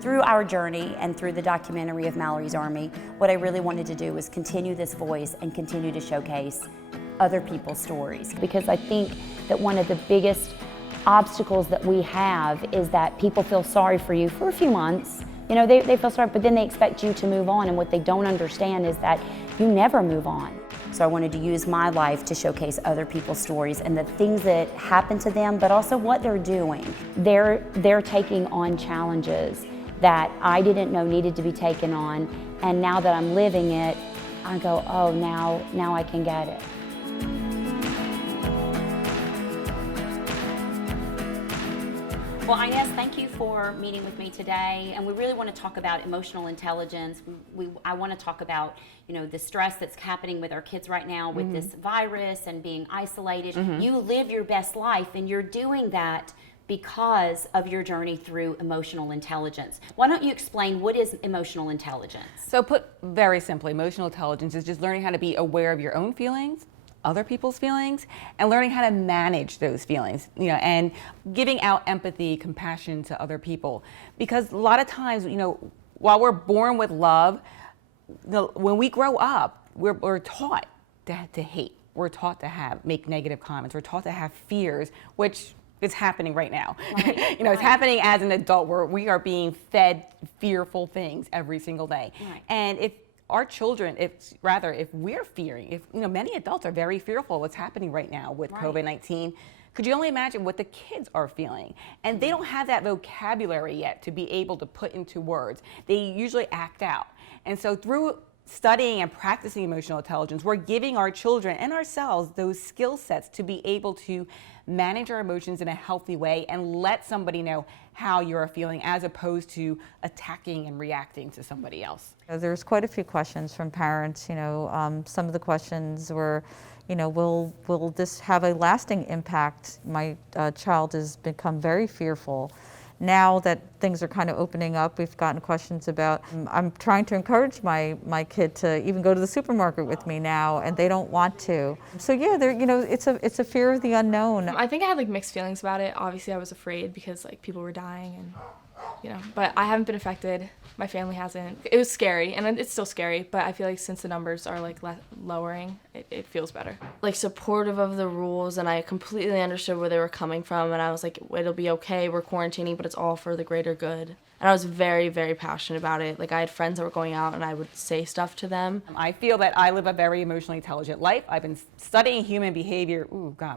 Through our journey and through the documentary of Mallory's Army, what I really wanted to do was continue this voice and continue to showcase other people's stories. Because I think that one of the biggest obstacles that we have is that people feel sorry for you for a few months. You know, they feel sorry, but then they expect you to move on, and what they don't understand is that you never move on. So I wanted to use my life to showcase other people's stories and the things that happen to them, but also what they're doing. They're taking on challenges that I didn't know needed to be taken on, and now that I'm living it, I go, oh, now I can get it. Well, Inez, thank you for meeting with me today, and we really want to talk about emotional intelligence. I want to talk about, you know, the stress that's happening with our kids right now with this virus and being isolated. You live your best life, and you're doing that because of your journey through emotional intelligence. Why don't you explain what is emotional intelligence? So put very simply, emotional intelligence is just learning how to be aware of your own feelings, other people's feelings, and learning how to manage those feelings, you know, and giving out empathy, compassion to other people. Because a lot of times, you know, while we're born with love, when we grow up, we're taught to hate. We're taught to make negative comments. We're taught to have fears, which is happening right now. Right. You know, it's happening as an adult where we are being fed fearful things every single day. Right. And if our children, if we're fearing, you know, many adults are very fearful of what's happening right now with COVID-19. Could you only imagine what the kids are feeling? And they don't have that vocabulary yet to be able to put into words. They usually act out. And so through studying and practicing emotional intelligence, we're giving our children and ourselves those skill sets to be able to manage our emotions in a healthy way and let somebody know how you're feeling, as opposed to attacking and reacting to somebody else. There's quite a few questions from parents. You know, some of the questions were, you know, will this have a lasting impact? My child has become very fearful. Now that things are kind of opening up, we've gotten questions about, I'm trying to encourage my kid to even go to the supermarket with me now, and they don't want to. So yeah, you know, it's a fear of the unknown. I think I had like mixed feelings about it. Obviously I was afraid because like people were dying, and you know, but I haven't been affected. My family hasn't. It was scary, and it's still scary, but I feel like since the numbers are like lowering, it feels better. Like supportive of the rules, and I completely understood where they were coming from, and I was like, it'll be okay, we're quarantining, but it's all for the greater good. And I was very, very passionate about it. Like I had friends that were going out, and I would say stuff to them. I feel that I live a very emotionally intelligent life. I've been studying human behavior,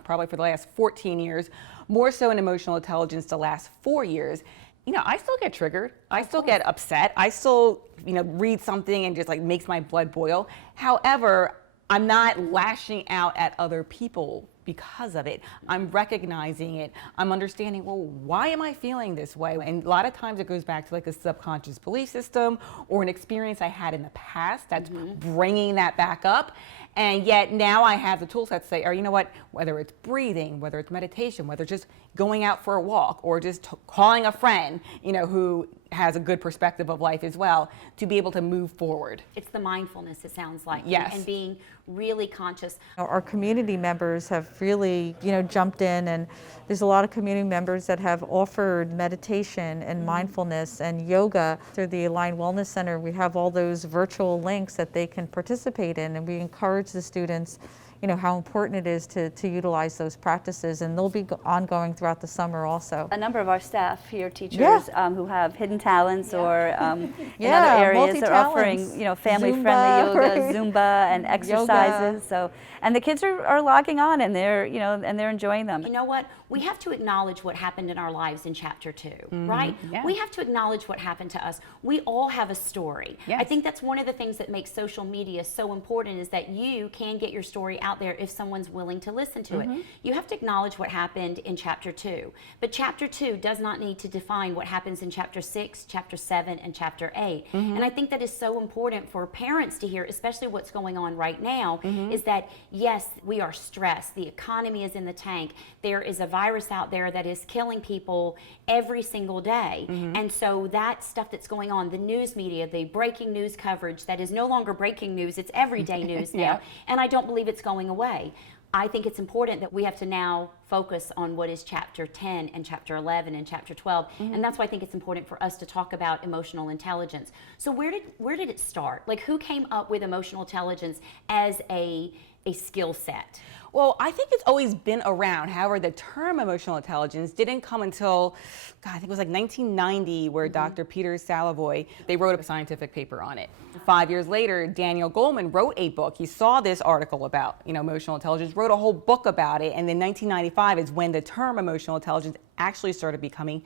probably for the last 14 years, more so in emotional intelligence the last 4 years. You know, I still get triggered. I still get upset. I still, you know, read something and just like makes my blood boil. However, I'm not lashing out at other people because of it. I'm recognizing it. I'm understanding, well, why am I feeling this way? And a lot of times it goes back to like a subconscious belief system or an experience I had in the past that's bringing that back up. And yet now I have the tool set to say, or you know what, whether it's breathing, whether it's meditation, whether it's just going out for a walk, or just calling a friend, you know, who has a good perspective of life as well, to be able to move forward. It's the mindfulness, it sounds like. Yes. And being really conscious. Our community members have really, you know, jumped in, and there's a lot of community members that have offered meditation and mindfulness and yoga. Through the Align Wellness Center, we have all those virtual links that they can participate in, and we encourage the students, you know, how important it is to utilize those practices, and they'll be ongoing throughout the summer also. A number of our staff here, teachers who have hidden talents or in other areas, are offering, you know, family-friendly yoga, right? Zumba, and exercises. Yoga. So, and the kids are logging on, and they're, you know, and they're enjoying them. You know what? We have to acknowledge what happened in our lives in chapter 2, right? Yeah. We have to acknowledge what happened to us. We all have a story. Yes. I think that's one of the things that makes social media so important, is that you can get your story out there if someone's willing to listen to it. You have to acknowledge what happened in chapter 2, but chapter 2 does not need to define what happens in chapter 6, chapter 7, and chapter 8. And I think that is so important for parents to hear, especially what's going on right now, is that yes, we are stressed. The economy is in the tank. There is a virus out there that is killing people every single day. And so that stuff that's going on, the news media, the breaking news coverage that is no longer breaking news, it's everyday news now. And I don't believe it's going away. I think it's important that we have to now focus on what is chapter 10 and chapter 11 and chapter 12. And that's why I think it's important for us to talk about emotional intelligence. So where did it start? Like, who came up with emotional intelligence as a skill set? Well, I think it's always been around. However, the term emotional intelligence didn't come until, God, I think it was like 1990, where Dr. Peter Salovey, they wrote a scientific paper on it. 5 years later, Daniel Goleman wrote a book. He saw this article about, emotional intelligence, wrote a whole book about it, and then 1995 is when the term emotional intelligence actually started becoming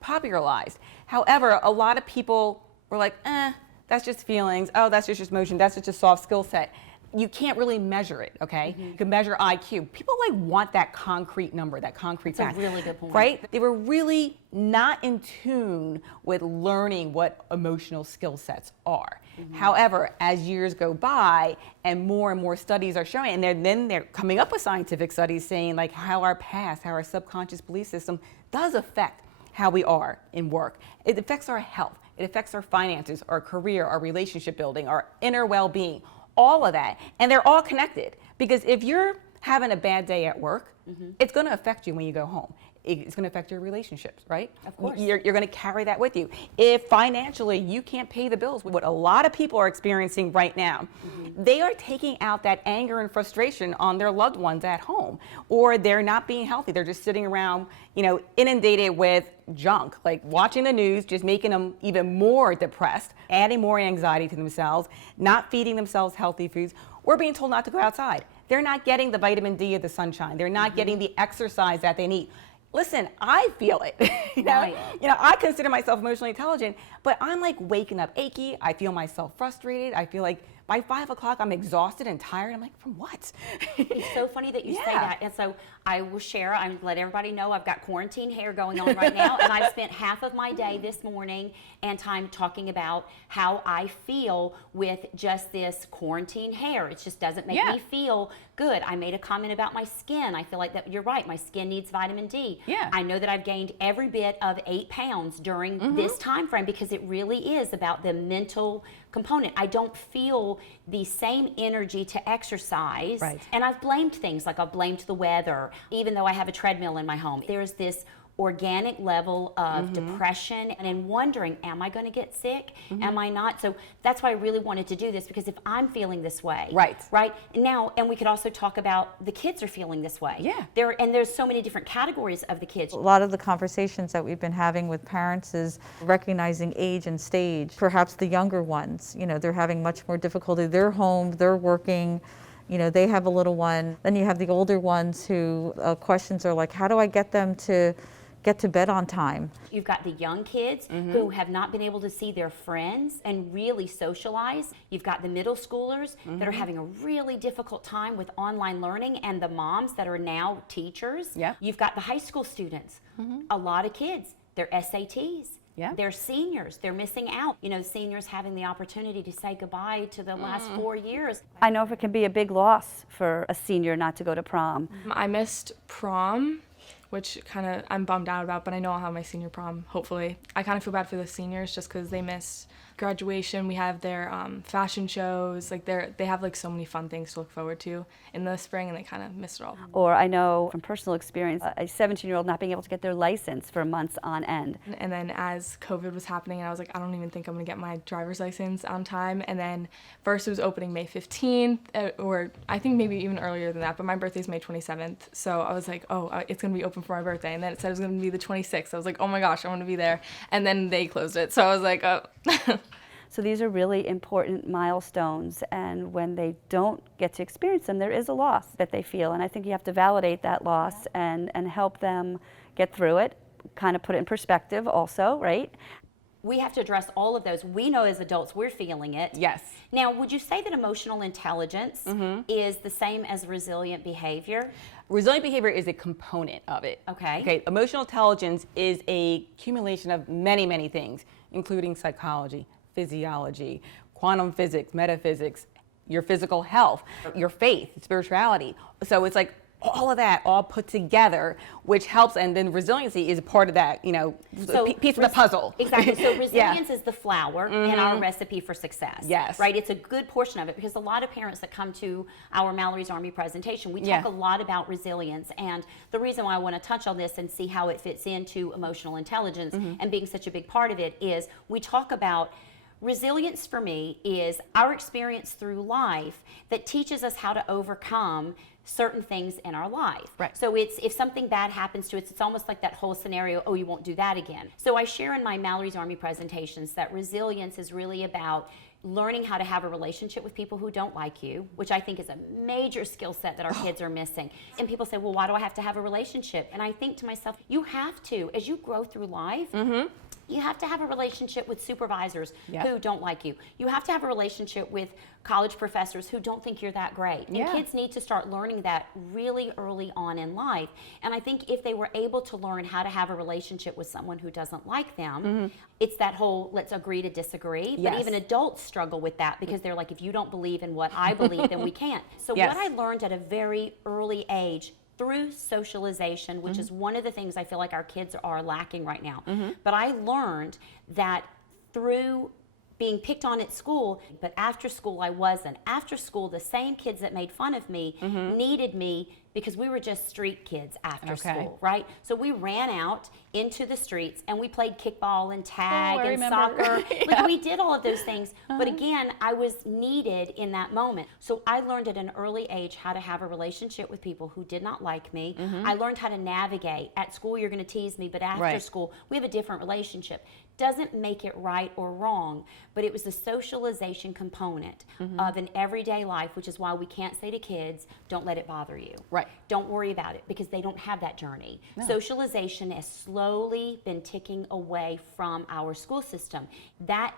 popularized. However, a lot of people were like, that's just feelings. Oh, that's just emotion. That's just a soft skill set. You can't really measure it, okay? You can measure IQ. People want that concrete number, that concrete fact. That's a really good point. Right? They were really not in tune with learning what emotional skill sets are. However, as years go by and more studies are showing, and then they're coming up with scientific studies saying like how our past, how our subconscious belief system does affect how we are in work. It affects our health. It affects our finances, our career, our relationship building, our inner well-being. All of that, and they're all connected, because if you're having a bad day at work, it's going to affect you when you go home. It's going to affect your relationships, right? Of course. You're going to carry that with you. If financially you can't pay the bills, what a lot of people are experiencing right now, they are taking out that anger and frustration on their loved ones at home, or they're not being healthy. They're just sitting around, inundated with junk, like watching the news, just making them even more depressed, adding more anxiety to themselves, not feeding themselves healthy foods. We're being told not to go outside. They're not getting the vitamin D of the sunshine. They're not getting the exercise that they need. Listen, I feel it. Right. I consider myself emotionally intelligent, but I'm like waking up achy. I feel myself frustrated. I feel like by 5 o'clock I'm exhausted and tired. I'm like, from what? It's so funny that you say that. And so I will share, I let everybody know I've got quarantine hair going on right now, and I've spent half of my day this morning and time talking about how I feel with just this quarantine hair. It just doesn't make me feel good. I made a comment about my skin. I feel like that you're right. My skin needs vitamin D. Yeah. I know that I've gained every bit of 8 pounds during this time frame, because it really is about the mental component. I don't feel the same energy to exercise. Right. And I've blamed things, like I've blamed the weather, even though I have a treadmill in my home. There's this organic level of depression and in wondering, am I going to get sick? Am I not? So that's why I really wanted to do this, because if I'm feeling this way, right now, and we could also talk about the kids are feeling this way. Yeah. There's so many different categories of the kids. A lot of the conversations that we've been having with parents is recognizing age and stage. Perhaps the younger ones, they're having much more difficulty. They're home, they're working. They have a little one. Then you have the older ones who questions are like, how do I get them to get to bed on time? You've got the young kids who have not been able to see their friends and really socialize. You've got the middle schoolers that are having a really difficult time with online learning, and the moms that are now teachers. Yeah. You've got the high school students. A lot of kids, their SATs. Yeah. They're seniors. They're missing out. Seniors having the opportunity to say goodbye to the last 4 years. I know if it can be a big loss for a senior not to go to prom. I missed prom, which I'm bummed out about, but I know I'll have my senior prom, hopefully. I kind of feel bad for the seniors just because they missed graduation. We have their fashion shows. They have so many fun things to look forward to in the spring, and they kind of missed it all. Or I know from personal experience, a 17-year-old not being able to get their license for months on end. And then as COVID was happening, I was like, I don't even think I'm going to get my driver's license on time. And then first it was opening May 15th, or I think maybe even earlier than that, but my birthday's May 27th. So I was like, it's going to be open for my birthday. And then it said it was going to be the 26th. I was like, oh my gosh, I want to be there. And then they closed it. So I was like, oh. So these are really important milestones, and when they don't get to experience them, there is a loss that they feel, and I think you have to validate that loss and help them get through it, kind of put it in perspective also, right? We have to address all of those. We know as adults we're feeling it. Yes. Now, would you say that emotional intelligence is the same as resilient behavior? Resilient behavior is a component of it. Okay. Emotional intelligence is a accumulation of many, many things, including psychology, physiology, quantum physics, metaphysics, your physical health, your faith, spirituality. So it's like all of that all put together, which helps, and then resiliency is part of that, piece of the puzzle. Exactly. So resilience is the flour in our recipe for success. Yes. Right? It's a good portion of it, because a lot of parents that come to our Mallory's Army presentation, we talk a lot about resilience, and the reason why I want to touch on this and see how it fits into emotional intelligence and being such a big part of it is we talk about resilience. For me, is our experience through life that teaches us how to overcome certain things in our life. Right. So it's, if something bad happens to us, it's almost like that whole scenario, oh, you won't do that again. So I share in my Mallory's Army presentations that resilience is really about learning how to have a relationship with people who don't like you, which I think is a major skill set that our kids are missing. And people say, well, why do I have to have a relationship? And I think to myself, you have to. As you grow through life, you have to have a relationship with supervisors who don't like you. You have to have a relationship with college professors who don't think you're that great. And kids need to start learning that really early on in life. And I think if they were able to learn how to have a relationship with someone who doesn't like them, it's that whole let's agree to disagree. But even adults struggle with that, because they're like, if you don't believe in what I believe, then we can't. So what I learned at a very early age through socialization, which is one of the things I feel like our kids are lacking right now. But I learned that through being picked on at school, but after school I wasn't. After school, the same kids that made fun of me needed me, because we were just street kids after school, right? So we ran out into the streets and we played kickball and tag and soccer. Like we did all of those things. But again, I was needed in that moment. So I learned at an early age how to have a relationship with people who did not like me. I learned how to navigate. At school, you're going to tease me, but after school, we have a different relationship. Doesn't make it right or wrong, but it was the socialization component of an everyday life, which is why we can't say to kids, don't let it bother you. Right. Don't worry about it, because they don't have that journey. No. Socialization has slowly been ticking away from our school system. That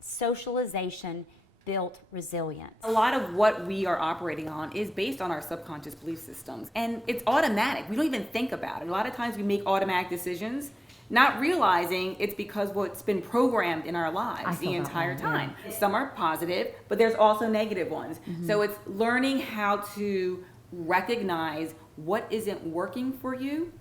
socialization built resilience. A lot of what we are operating on is based on our subconscious belief systems, and it's automatic. We don't even think about it. A lot of times we make automatic decisions, not realizing it's because what's been programmed in our lives the entire time. Some are positive, but there's also negative ones. So it's learning how to recognize what isn't working for you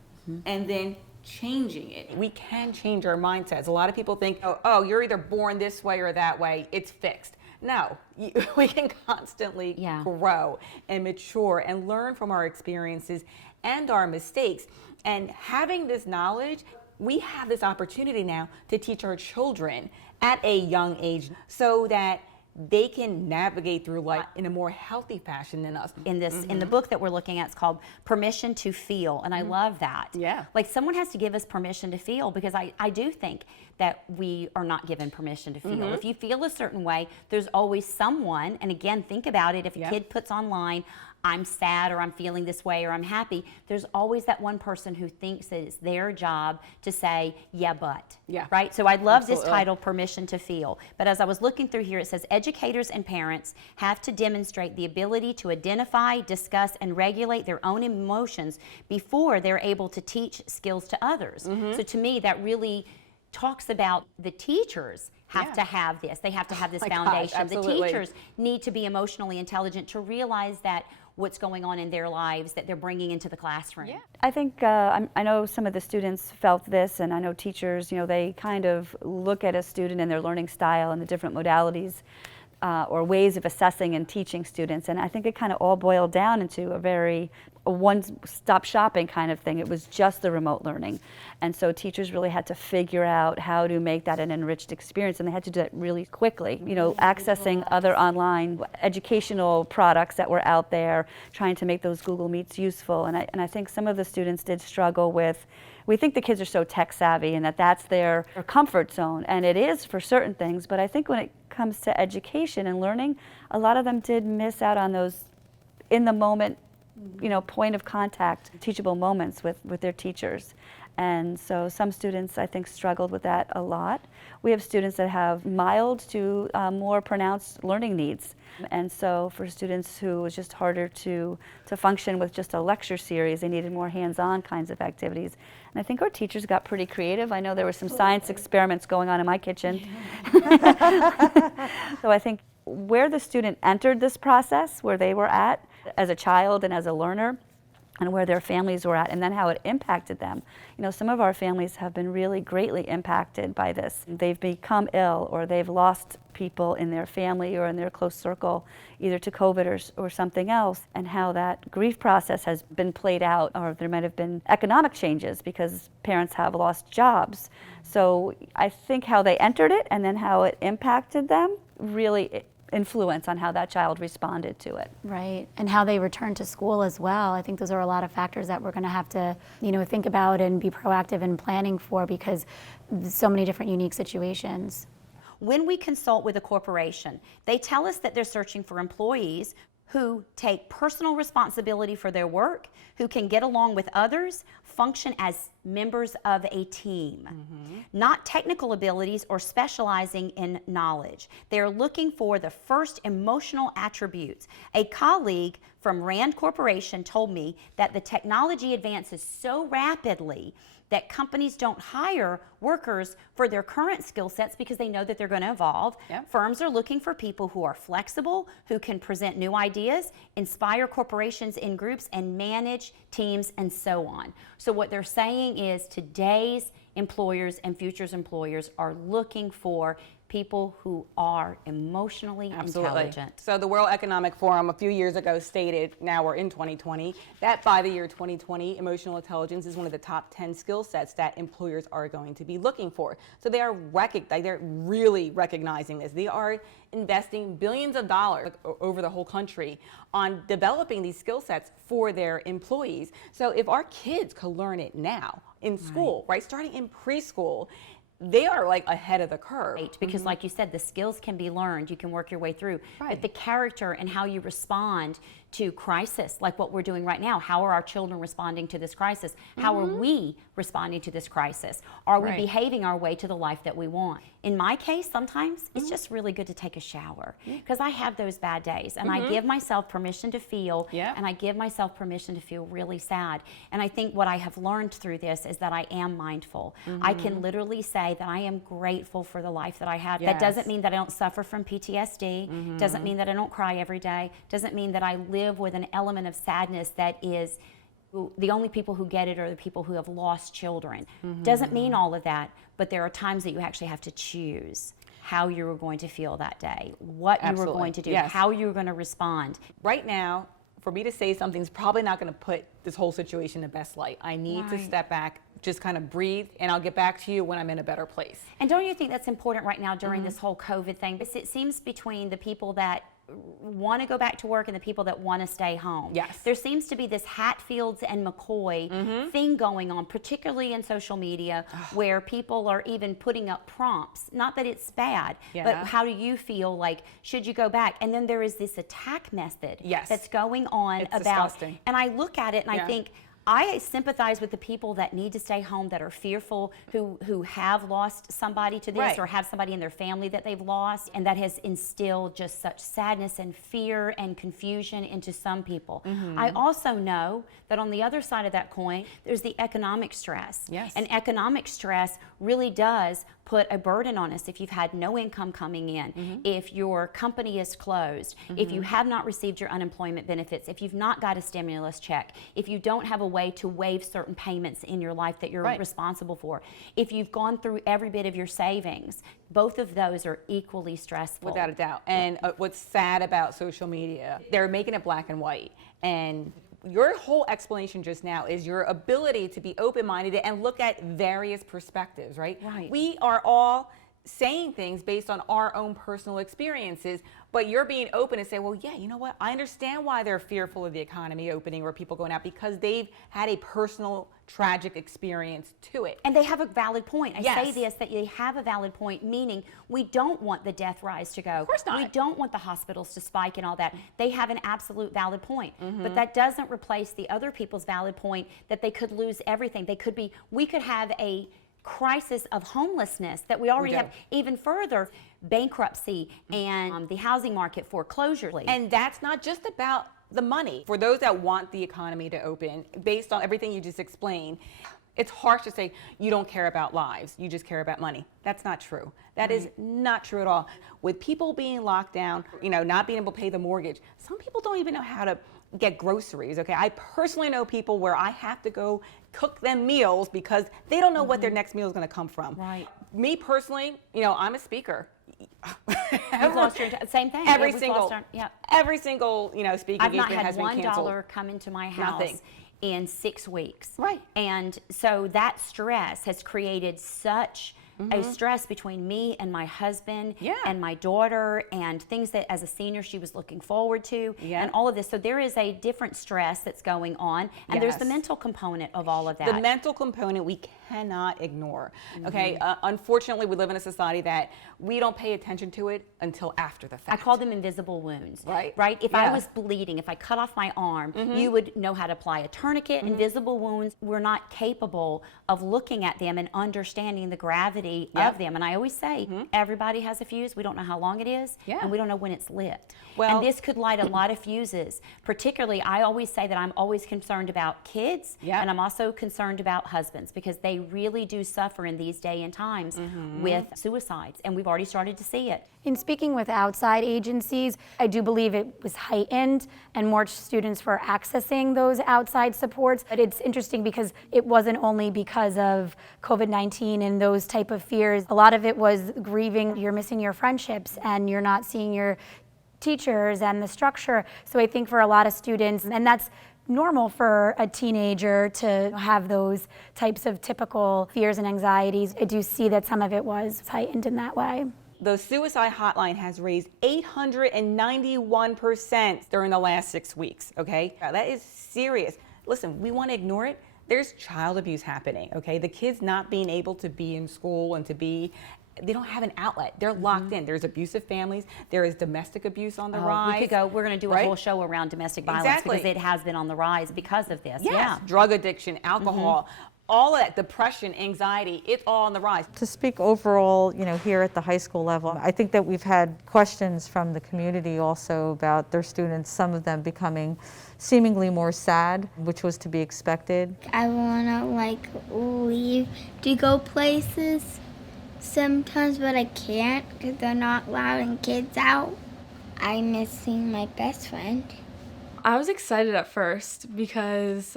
and then changing it. We can change our mindsets. A lot of people think, oh, you're either born this way or that way, it's fixed. No, we can constantly grow and mature and learn from our experiences and our mistakes. And having this knowledge, we have this opportunity now to teach our children at a young age so that they can navigate through life in a more healthy fashion than us. In this, in the book that we're looking at, it's called Permission to Feel, and I love that. Yeah. Like someone has to give us permission to feel, because I do think that we are not given permission to feel. If you feel a certain way, there's always someone, and again, think about it, if a kid puts online, I'm sad, or I'm feeling this way, or I'm happy, there's always that one person who thinks that it's their job to say, yeah, but. Yeah. Right? So I love this title, Permission to Feel. But as I was looking through here, it says educators and parents have to demonstrate the ability to identify, discuss, and regulate their own emotions before they're able to teach skills to others. So to me, that really talks about the teachers have to have this. They have to have this foundation. The teachers need to be emotionally intelligent to realize that what's going on in their lives that they're bringing into the classroom. I think I know some of the students felt this, and I know teachers, they kind of look at a student and their learning style and the different modalities or ways of assessing and teaching students, and I think it kind of all boiled down into a one-stop shopping kind of thing. It was just the remote learning, and so teachers really had to figure out how to make that an enriched experience, and they had to do that really quickly. Accessing other online educational products that were out there, trying to make those Google Meets useful, and I think some of the students did struggle with. We think the kids are so tech savvy and that's their comfort zone, and it is for certain things, but I think when it comes to education and learning, a lot of them did miss out on those in the moment, point of contact, teachable moments with their teachers. And so some students, I think, struggled with that a lot. We have students that have mild to more pronounced learning needs. And so for students who it was just harder to function with just a lecture series, they needed more hands-on kinds of activities. And I think our teachers got pretty creative. I know there were some science experiments going on in my kitchen. So I think where the student entered this process, where they were at as a child and as a learner, and where their families were at, and then how it impacted them. You know, some of our families have been really greatly impacted by this. They've become ill, or they've lost people in their family or in their close circle, either to COVID or something else, and how that grief process has been played out, or there might have been economic changes because parents have lost jobs. So I think how they entered it and then how it impacted them really influence on how that child responded to it. Right, and how they return to school as well. I think those are a lot of factors that we're going to have to, you know, think about and be proactive in planning for, because so many different unique situations. When we consult with a corporation, they tell us that they're searching for employees who take personal responsibility for their work, who can get along with others, function as members of a team, not technical abilities or specializing in knowledge. They're looking for the first emotional attributes. A colleague from Rand Corporation told me that the technology advances so rapidly that companies don't hire workers for their current skill sets because they know that they're going to evolve. Yep. Firms are looking for people who are flexible, who can present new ideas, inspire corporations in groups, and manage teams, and so on. So what they're saying is today's employers and futures employers are looking for people who are emotionally intelligent. So the World Economic Forum a few years ago stated, now we're in 2020, that by the year 2020, emotional intelligence is one of the top 10 skill sets that employers are going to be looking for. So they're really recognizing this. They are investing billions of dollars over the whole country on developing these skill sets for their employees. So if our kids could learn it now in school, right, starting in preschool, they are like ahead of the curve. Right, because like you said, the skills can be learned, you can work your way through, but the character and how you respond to crisis, like what we're doing right now, how are our children responding to this crisis? How are we responding to this crisis? Are we behaving our way to the life that we want? In my case, sometimes it's just really good to take a shower, because I have those bad days, and I give myself permission to feel, and I give myself permission to feel really sad. And I think what I have learned through this is that I am mindful. I can literally say that I am grateful for the life that I have. That doesn't mean that I don't suffer from PTSD, doesn't mean that I don't cry every day, doesn't mean that I live with an element of sadness that is the only people who get it are the people who have lost children. Doesn't mean all of that, but there are times that you actually have to choose how you were going to feel that day, what you were going to do, how you were going to respond. Right now, for me to say something's probably not going to put this whole situation in the best light. I need to step back, just kind of breathe, and I'll get back to you when I'm in a better place. And don't you think that's important right now during this whole COVID thing? Because it seems between the people that want to go back to work and the people that want to stay home. Yes. There seems to be this Hatfields and McCoy thing going on, particularly in social media, where people are even putting up prompts. Not that it's bad, but how do you feel, like, should you go back? And then there is this attack method that's going on it's about, disgusting. and I look at it and I think, I sympathize with the people that need to stay home, that are fearful, who have lost somebody to this or have somebody in their family that they've lost, and that has instilled just such sadness and fear and confusion into some people. I also know that on the other side of that coin, there's the economic stress. And economic stress really does put a burden on us if you've had no income coming in, if your company is closed, if you have not received your unemployment benefits, if you've not got a stimulus check, if you don't have a way to waive certain payments in your life that you're responsible for, if you've gone through every bit of your savings, both of those are equally stressful. Without a doubt. And what's sad about social media, they're making it black and white. And your whole explanation just now is your ability to be open-minded and look at various perspectives, right? We are all saying things based on our own personal experiences, but you're being open and say, well, yeah, you know what? I understand why they're fearful of the economy opening or people going out, because they've had a personal tragic experience to it. And they have a valid point. I say this, that they have a valid point, meaning we don't want the death rise to go. Of course not. We don't want the hospitals to spike and all that. They have an absolute valid point. But that doesn't replace the other people's valid point that they could lose everything. They could be, we could have a crisis of homelessness that we already have, even further, bankruptcy and the housing market, foreclosure. And that's not just about the money. For those that want the economy to open, based on everything you just explained, it's harsh to say you don't care about lives, you just care about money. That's not true. That is not true at all. With people being locked down, you know, not being able to pay the mortgage, some people don't even know how to get groceries, okay? I personally know people where I have to go cook them meals because they don't know what their next meal is going to come from. Right. Me personally, you know, I'm a speaker. You've lost your same thing. Every We've single, lost our, every single, you know, speaking I've not engagement had has been canceled. $1 come into my house Nothing. in 6 weeks. Right. And so that stress has created such a stress between me and my husband and my daughter, and things that as a senior she was looking forward to, and all of this. So there is a different stress that's going on, and there's the mental component of all of that. The mental component we cannot ignore. Okay, unfortunately, we live in a society that we don't pay attention to it until after the fact. I call them invisible wounds. Right. Right. If I was bleeding, if I cut off my arm, you would know how to apply a tourniquet. Invisible wounds, we're not capable of looking at them and understanding the gravity of them. And I always say, everybody has a fuse. We don't know how long it is, and we don't know when it's lit. Well, and this could light a lot of fuses. Particularly, I always say that I'm always concerned about kids, and I'm also concerned about husbands, because they really do suffer in these day and times with suicides, and we've already started to see it. In speaking with outside agencies, I do believe it was heightened and more students were accessing those outside supports. But it's interesting because it wasn't only because of COVID-19 and those type of fears. A lot of it was grieving. You're missing your friendships and you're not seeing your teachers and the structure. So I think for a lot of students, and that's normal for a teenager to have those types of typical fears and anxieties, I do see that some of it was heightened in that way. The suicide hotline has raised 891% during the last 6 weeks, okay? That is serious. Listen, we want to ignore it. There's child abuse happening, okay? The kids not being able to be in school and they don't have an outlet. They're locked in. There's abusive families. There is domestic abuse on the rise. We're going to do a whole show around domestic violence because it has been on the rise because of this. Yes. Yeah. Drug addiction, alcohol, all of that, depression, anxiety, it's all on the rise. To speak overall, you know, here at the high school level, I think that we've had questions from the community also about their students, some of them becoming seemingly more sad, which was to be expected. I want to leave to go places sometimes, but I can't because they're not allowing kids out. I'm missing my best friend. I was excited at first because,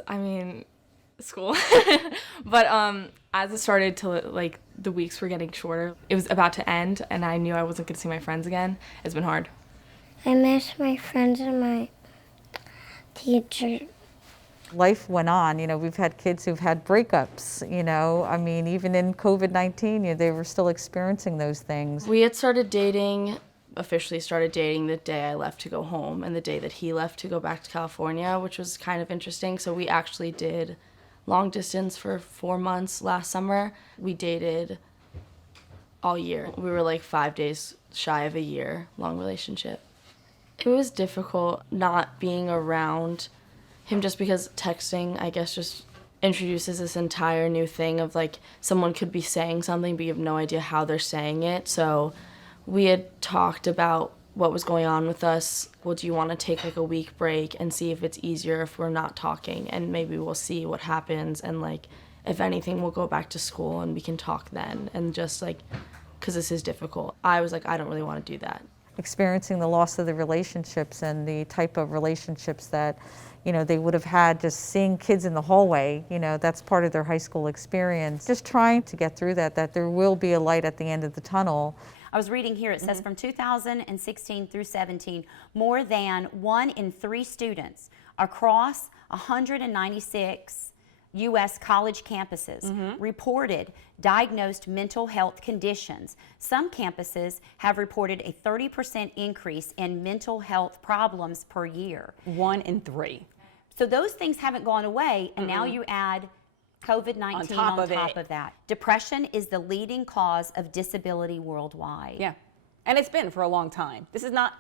school. But as it started to, the weeks were getting shorter, it was about to end, and I knew I wasn't going to see my friends again. It's been hard. I miss my friends and my teacher. Life went on. You know, we've had kids who've had breakups, you know. I mean, even in COVID-19, they were still experiencing those things. We had officially started dating the day I left to go home and the day that he left to go back to California, which was kind of interesting. So we actually did long distance for 4 months last summer. We dated all year. We were 5 days shy of a year long relationship. It was difficult not being around him just because texting, I guess, just introduces this entire new thing of someone could be saying something but you have no idea how they're saying it. So we had talked about what was going on with us. Well, do you want to take a week break and see if it's easier if we're not talking, and maybe we'll see what happens, and if anything we'll go back to school and we can talk then, and just because this is difficult. I was I don't really want to do that. Experiencing the loss of the relationships and the type of relationships that, you know, they would have had just seeing kids in the hallway, you know, that's part of their high school experience. Just trying to get through that there will be a light at the end of the tunnel. I was reading here, it says from 2016 through 17, more than 1 in 3 students across 196 U.S. college campuses reported diagnosed mental health conditions. Some campuses have reported a 30% increase in mental health problems per year. 1 in 3. So those things haven't gone away, and now you add COVID-19 on top of that. Depression is the leading cause of disability worldwide. Yeah, and it's been for a long time. This is not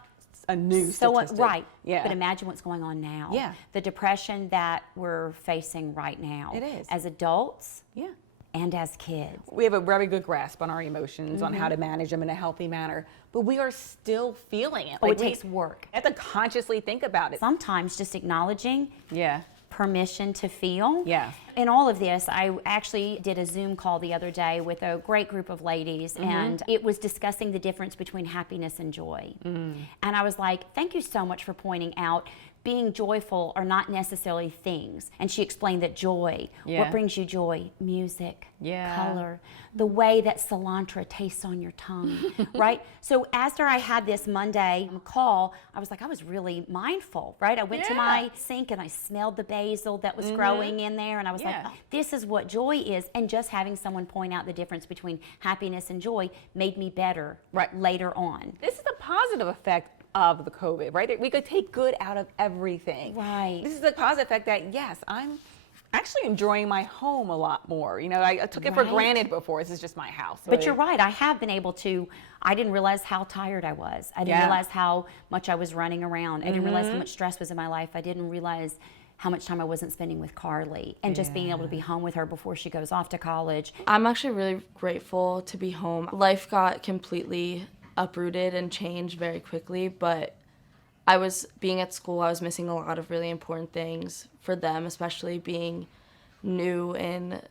a new statistic. Right, yeah. But imagine what's going on now. Yeah. The depression that we're facing right now. It is. As adults. Yeah. And as kids. We have a very good grasp on our emotions, on how to manage them in a healthy manner, but we are still feeling it. It takes work. You have to consciously think about it. Sometimes just acknowledging permission to feel. Yeah. in all of this, I actually did a Zoom call the other day with a great group of ladies, and it was discussing the difference between happiness and joy. And I was like, thank you so much for pointing out being joyful are not necessarily things. And she explained that joy, what brings you joy? Music, color, the way that cilantro tastes on your tongue, right? So after I had this Monday call, I was like, I was really mindful, right? I went to my sink and I smelled the basil that was growing in there, and I was like, oh, this is what joy is. And just having someone point out the difference between happiness and joy made me better later on. This is a positive effect of the COVID, right? We could take good out of everything. Right. This is a positive effect that, yes, I'm actually enjoying my home a lot more. You know, I took it for granted before. This is just my house. But you're right. I have been able to, I didn't realize how tired I was. I didn't realize how much I was running around. I didn't realize how much stress was in my life. I didn't realize how much time I wasn't spending with Carly, and just being able to be home with her before she goes off to college. I'm actually really grateful to be home. Life got completely uprooted and changed very quickly, but I was being at school, I was missing a lot of really important things for them, especially being new in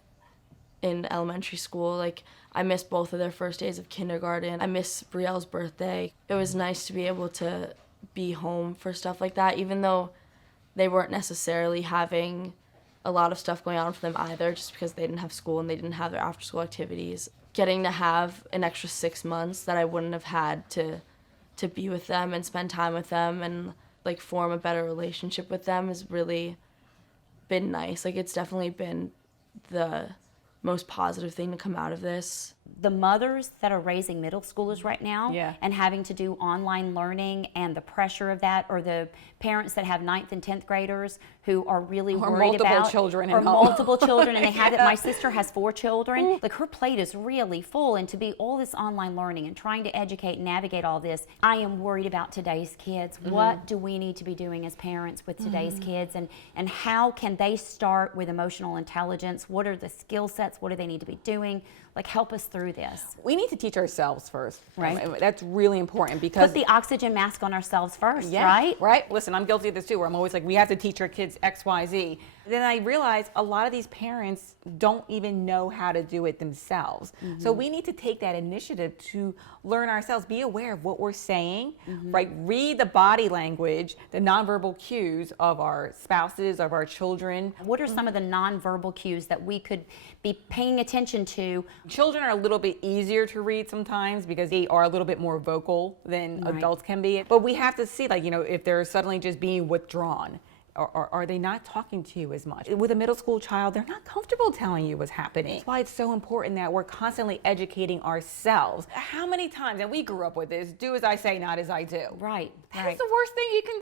elementary school. Like, I missed both of their first days of kindergarten. I missed Brielle's birthday. It was nice to be able to be home for stuff like that, even though they weren't necessarily having a lot of stuff going on for them either, just because they didn't have school and they didn't have their after school activities. Getting to have an extra 6 months that I wouldn't have had to be with them and spend time with them and like form a better relationship with them has really been nice. Like, it's definitely been the most positive thing to come out of this. The mothers that are raising middle schoolers right now and having to do online learning and the pressure of that, or the parents that have 9th and 10th graders who are really worried about multiple children and they have it. My sister has 4 children. Like, her plate is really full, and to be all this online learning and trying to educate and navigate all this, I am worried about today's kids. What do we need to be doing as parents with today's kids, and how can they start with emotional intelligence? What are the skill sets? What do they need to be doing? Like, help us through this. We need to teach ourselves first, right? That's really important, because put the oxygen mask on ourselves first, right? Right. Listen, I'm guilty of this too, where I'm always like, we have to teach our kids X, Y, Z. Then I realize a lot of these parents don't even know how to do it themselves. So we need to take that initiative to learn ourselves, be aware of what we're saying, right? Read the body language, the nonverbal cues of our spouses, of our children. What are some of the nonverbal cues that we could be paying attention to? Children are a little bit easier to read sometimes because they are a little bit more vocal than adults can be. But we have to see, like, you know, if they're suddenly just being withdrawn. Or are they not talking to you as much? With a middle school child, they're not comfortable telling you what's happening. That's why it's so important that we're constantly educating ourselves. How many times, and we grew up with this, do as I say, not as I do. Right. That's the worst thing you can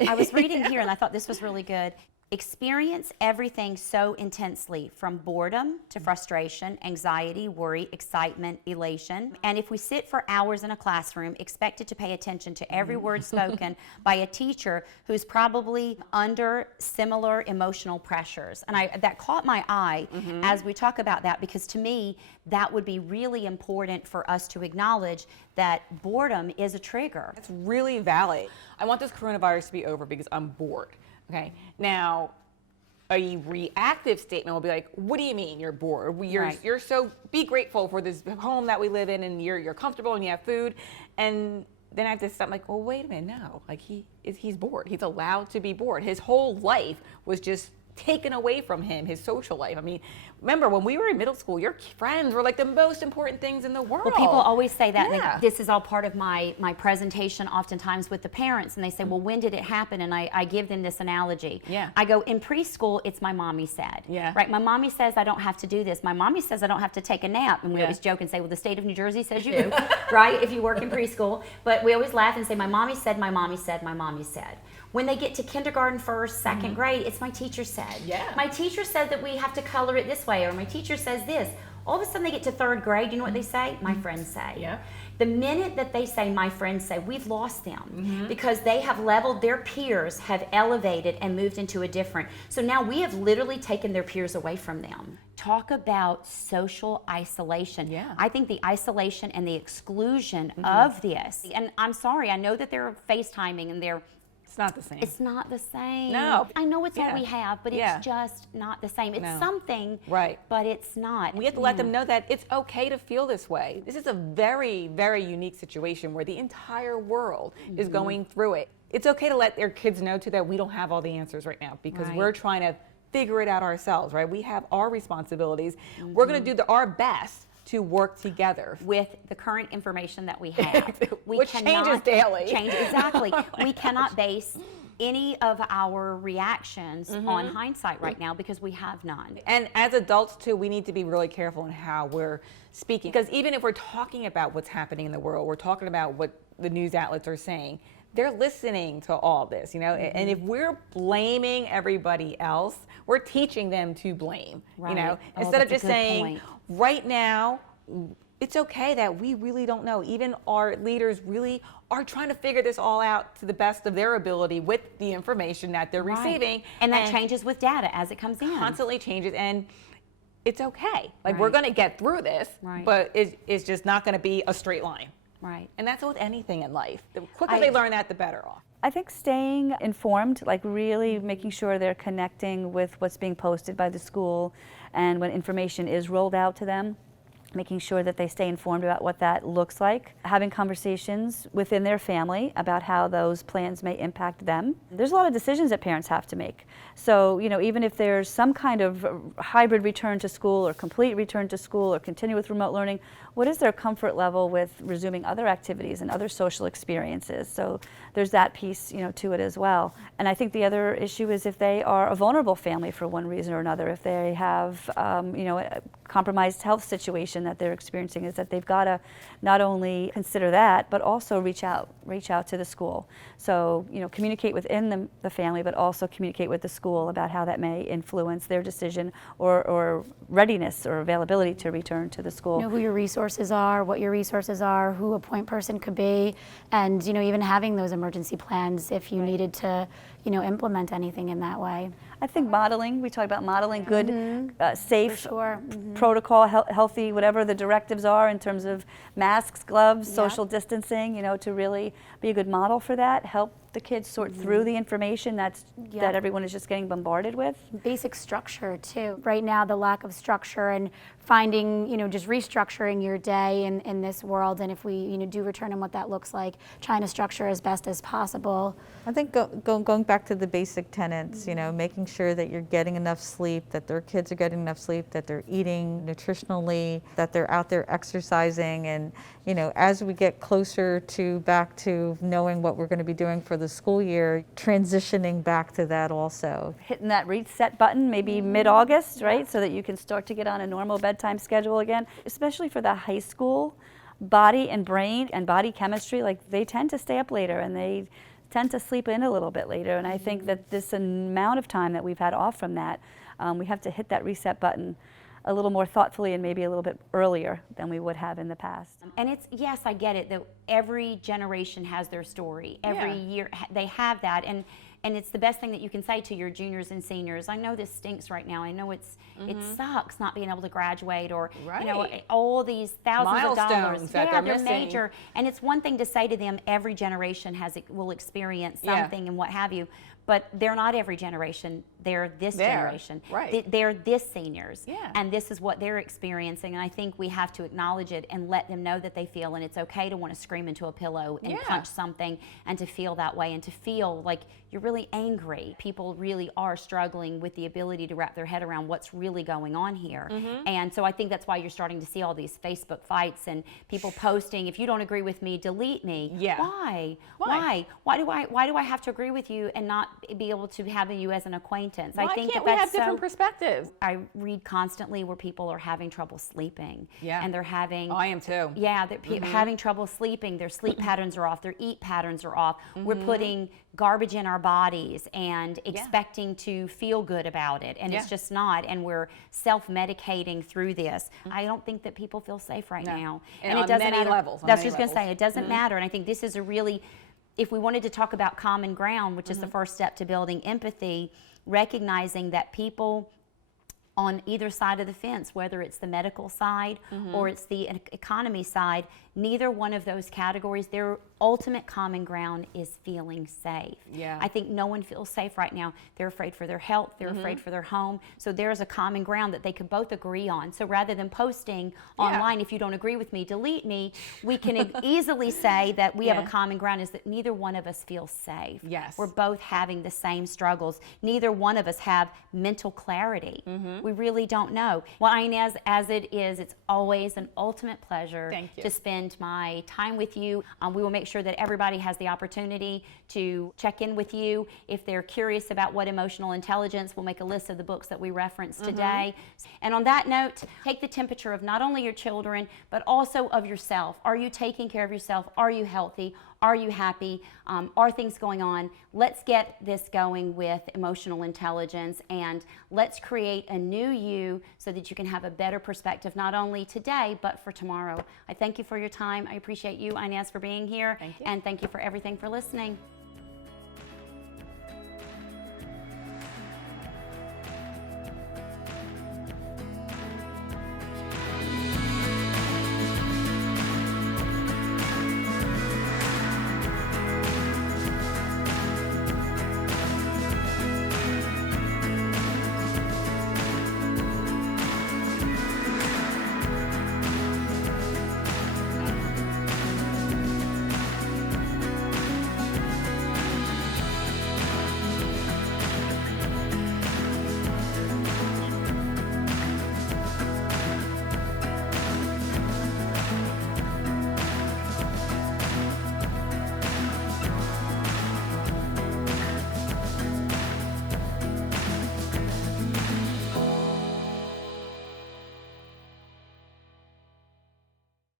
do. I was reading here, and I thought this was really good. Experience everything so intensely, from boredom to frustration, anxiety, worry, excitement, elation. And if we sit for hours in a classroom, expected to pay attention to every word spoken by a teacher who's probably under similar emotional pressures. And that caught my eye as we talk about that, because to me, that would be really important for us to acknowledge that boredom is a trigger. That's really valid. I want this coronavirus to be over because I'm bored. Okay, now a reactive statement will be like, what do you mean you're bored? You're so, be grateful for this home that we live in, and you're comfortable and you have food. And then I have to stop, like, well, wait a minute, no, like he's bored. He's allowed to be bored. His whole life was just taken away from him, his social life. I mean, remember when we were in middle school, your friends were like the most important things in the world. Well, people always say that. Yeah. And this is all part of my presentation oftentimes with the parents, and they say, well, when did it happen? And I give them this analogy. Yeah. I go, in preschool, it's my mommy said. Yeah. Right? My mommy says I don't have to do this. My mommy says I don't have to take a nap. And we always joke and say, well, the state of New Jersey says you do, right? If you work in preschool. But we always laugh and say, my mommy said, my mommy said, my mommy said. When they get to kindergarten, first, second grade, it's my teacher said. Yeah. My teacher said that we have to color it this way, or my teacher says this. All of a sudden they get to 3rd grade, you know what they say? My friends say. Yeah. The minute that they say, my friends say, we've lost them because they have leveled, their peers have elevated and moved into a different. So now we have literally taken their peers away from them. Talk about social isolation. Yeah. I think the isolation and the exclusion of this, and I'm sorry, I know that they're FaceTiming and they're It's not the same. It's not the same. No. I know it's what we have, but it's just not the same. It's something, but it's not. We have to let them know that it's okay to feel this way. This is a very, very unique situation where the entire world is going through it. It's okay to let their kids know too that we don't have all the answers right now because we're trying to figure it out ourselves, right? We have our responsibilities. We're going to do our best to work together with the current information that we have. Which changes daily. Exactly. We cannot base any of our reactions on hindsight right now because we have none. And as adults too, we need to be really careful in how we're speaking, because even if we're talking about what's happening in the world, we're talking about what the news outlets are saying, they're listening to all this, you know, and if we're blaming everybody else, we're teaching them to blame, you know, instead of just saying, right now, it's okay that we really don't know. Even our leaders really are trying to figure this all out to the best of their ability with the information that they're receiving. And that changes with data as it comes in. Constantly changes, and it's okay. Like, we're going to get through this, but it's just not going to be a straight line. Right. And that's with anything in life. The quicker they learn that, the better off. I think staying informed, like really making sure they're connecting with what's being posted by the school, and when information is rolled out to them, making sure that they stay informed about what that looks like, having conversations within their family about how those plans may impact them. There's a lot of decisions that parents have to make. So, you know, even if there's some kind of hybrid return to school or complete return to school or continue with remote learning, what is their comfort level with resuming other activities and other social experiences? So there's that piece, you know, to it as well. And I think the other issue is if they are a vulnerable family for one reason or another, if they have, you know, a compromised health situation that they're experiencing, is that they've got to not only consider that, but also reach out to the school. So, you know, communicate within the family, but also communicate with the school about how that may influence their decision or readiness or availability to return to the school. Know who your resources are, what your resources are, who a point person could be, and, you know, even having those emergency plans if you needed to, you know, implement anything in that way. I think modeling, we talked about modeling good, safe protocol, healthy, whatever the directives are in terms of masks, gloves, social distancing, you know, to really be a good model for that, help the kids sort through the information that everyone is just getting bombarded with. Basic structure too. Right now, the lack of structure and finding, you know, just restructuring your day in this world, and if we, you know, do return and what that looks like, trying to structure as best as possible. I think going back to the basic tenets, you know, making sure that you're getting enough sleep, that their kids are getting enough sleep, that they're eating nutritionally, that they're out there exercising, and, you know, as we get closer to back to knowing what we're going to be doing for the school year, transitioning back to that also. Hitting that reset button maybe mid-August, right, so that you can start to get on a normal bedtime schedule again, especially for the high school. Body and brain and body chemistry, like, they tend to stay up later and they tend to sleep in a little bit later, and I think that this amount of time that we've had off from that, we have to hit that reset button a little more thoughtfully and maybe a little bit earlier than we would have in the past. And it's, yes, I get it, that every generation has their story. Every year they have that, and it's the best thing that you can say to your juniors and seniors. I know this stinks right now. I know it sucks not being able to graduate, or you know, all these thousands of dollars. They're missing. Major. And it's one thing to say to them, every generation will experience something and what have you. But they're not every generation. They're this generation. They're this seniors. And this is what they're experiencing. And I think we have to acknowledge it and let them know that they feel. And it's okay to want to scream into a pillow and punch something, and to feel that way, and to feel like you're really angry. People really are struggling with the ability to wrap their head around what's really going on here. And so I think that's why you're starting to see all these Facebook fights and people posting, if you don't agree with me, delete me. Why? Why do I have to agree with you and not be able to have you as an acquaintance? Why can't we have different perspectives? I read constantly where people are having trouble sleeping. And they're having... I am too. Yeah, they're having trouble sleeping. Their sleep patterns are off. Their eat patterns are off. We're putting garbage in our bodies and expecting to feel good about it. And it's just not. And we're self-medicating through this. I don't think that people feel safe right now. And it doesn't matter. Levels. That's just going to say, it doesn't matter. And I think this is a really... If we wanted to talk about common ground, which is the first step to building empathy, recognizing that people on either side of the fence, whether it's the medical side or it's the economy side, neither one of those categories, they're ultimate common ground is feeling safe. Yeah. I think no one feels safe right now. They're afraid for their health, they're afraid for their home. So there's a common ground that they could both agree on. So rather than posting online, if you don't agree with me, delete me, we can easily say that we have a common ground is that neither one of us feels safe. Yes. We're both having the same struggles. Neither one of us have mental clarity. We really don't know. Well, Inez, as it is, it's always an ultimate pleasure to spend my time with you. We will make sure that everybody has the opportunity to check in with you. If they're curious about what emotional intelligence, we'll make a list of the books that we referenced today. And on that note, take the temperature of not only your children, but also of yourself. Are you taking care of yourself? Are you healthy? Are you happy? Are things going on? Let's get this going with emotional intelligence, and let's create a new you so that you can have a better perspective, not only today, but for tomorrow. I thank you for your time. I appreciate you, Inez, for being here. Thank you. And thank you for everything for listening.